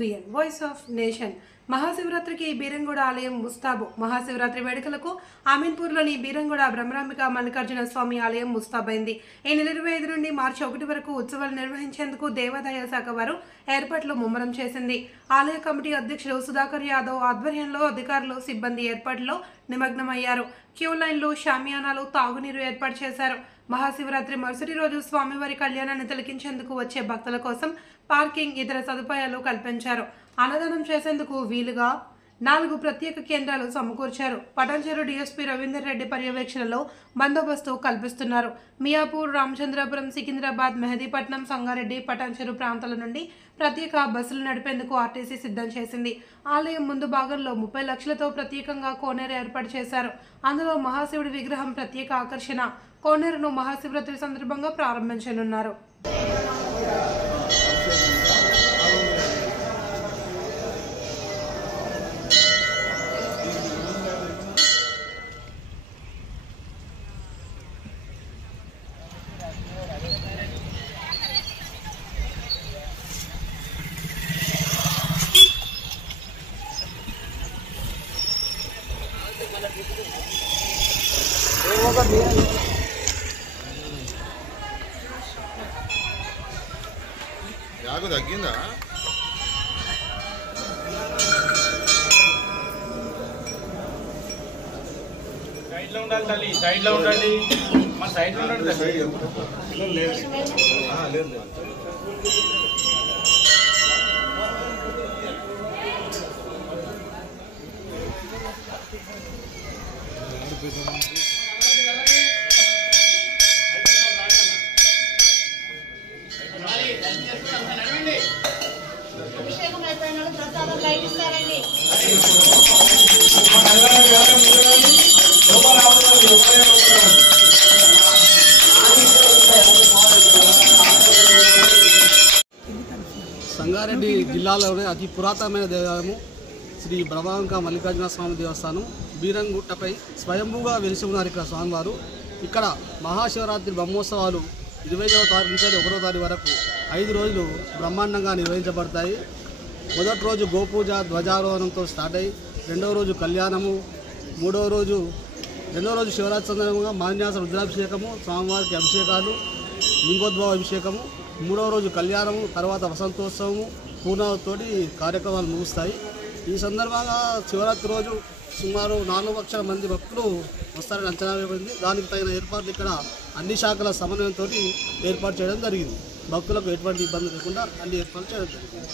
VN voice of nation మహాశివరాత్రికి బీరంగూడ ఆలయం ముస్తాబు. మహాశివరాత్రి వేడుకలకు అమీన్పూర్లోని బీరంగూడ బ్రహ్మరాంబిక మల్లికార్జున స్వామి ఆలయం ముస్తాబైంది. ఈ నెల 25 నుండి మార్చి 1 వరకు ఉత్సవాలు నిర్వహించేందుకు దేవాదాయ శాఖ వారు ఏర్పాట్లు ముమ్మరం చేసింది. ఆలయ కమిటీ అధ్యక్షుడు సుధాకర్ యాదవ్ ఆధ్వర్యంలో అధికారులు సిబ్బంది ఏర్పాట్లో నిమగ్నమయ్యారు. క్యూ లైన్లు, షామియానాలు, తాగునీరు ఏర్పాటు చేశారు. మహాశివరాత్రి మరుసటి రోజు స్వామివారి కళ్యాణాన్ని తిలకించేందుకు వచ్చే భక్తుల కోసం పార్కింగ్, ఇతర సదుపాయాలు కల్పించారు. అన్నదానం చేసేందుకు వీలుగా 4 ప్రత్యేక కేంద్రాలు సమకూర్చారు. పటాన్చెరు డీఎస్పీ రవీందర్ రెడ్డి పర్యవేక్షణలో బందోబస్తు కల్పిస్తున్నారు. మియాపూర్, రామచంద్రపురం, సికింద్రాబాద్, మెహదీపట్నం, సంగారెడ్డి, పటాన్చెరు ప్రాంతాల నుండి ప్రత్యేక బస్సులు నడిపేందుకు ఆర్టీసీ సిద్ధం చేసింది. ఆలయం ముందు భాగంలో 30 లక్షలతో ప్రత్యేకంగా కోనేరు ఏర్పాటు చేశారు. అందులో మహాశివుడి విగ్రహం ప్రత్యేక ఆకర్షణ. కోనేరును మహాశివరాత్రి సందర్భంగా ప్రారంభించనున్నారు. యాగ తగ్గిందా? సైడ్ లో ఉండాలి తల్లి, సైడ్ లో ఉండండి. మన సైడ్ లో ఉండండి తల్లి. లేదు. అభిషేకం అయిపోయిన ప్రసాదం లైట్ ఇస్తారండి. సంగారెడ్డి జిల్లాలోనే అతి పురాతనమైన దేవాలయము శ్రీ బ్రహ్మరాంబిక మల్లికార్జున స్వామి దేవస్థానం. బీరంగుట్టపై స్వయంభూగా వెలిసి ఉన్నారు ఇక్కడ స్వామివారు. ఇక్కడ మహాశివరాత్రి బ్రహ్మోత్సవాలు 25వ తారీఖు నుంచి 1వ తారీఖు వరకు 5 రోజులు బ్రహ్మాండంగా నిర్వహించబడతాయి. మొదటి రోజు గోపూజ, ధ్వజారోహణంతో స్టార్ట్ అయ్యి, రెండవ రోజు కళ్యాణము, రెండవ రోజు శివరాత్రి సందర్భంగా మాన్యాస రుద్రాభిషేకము, స్వామివారికి అభిషేకాలు, లింగోద్భవ అభిషేకము, మూడవ రోజు కళ్యాణము, తర్వాత వసంతోత్సవము, పూర్ణావతితోటి కార్యక్రమాలు ముగుస్తాయి. ఈ సందర్భంగా శివరాత్రి రోజు సుమారు 4 లక్షల మంది భక్తులు వస్తారని అంచనా వేయబడింది. దానికి తగిన ఏర్పాట్లు ఇక్కడ అన్ని శాఖల సమన్వయంతో ఏర్పాటు చేయడం జరిగింది. భక్తులకు ఎటువంటి ఇబ్బంది లేకుండా అన్ని ఏర్పాట్లు చేయడం జరిగింది.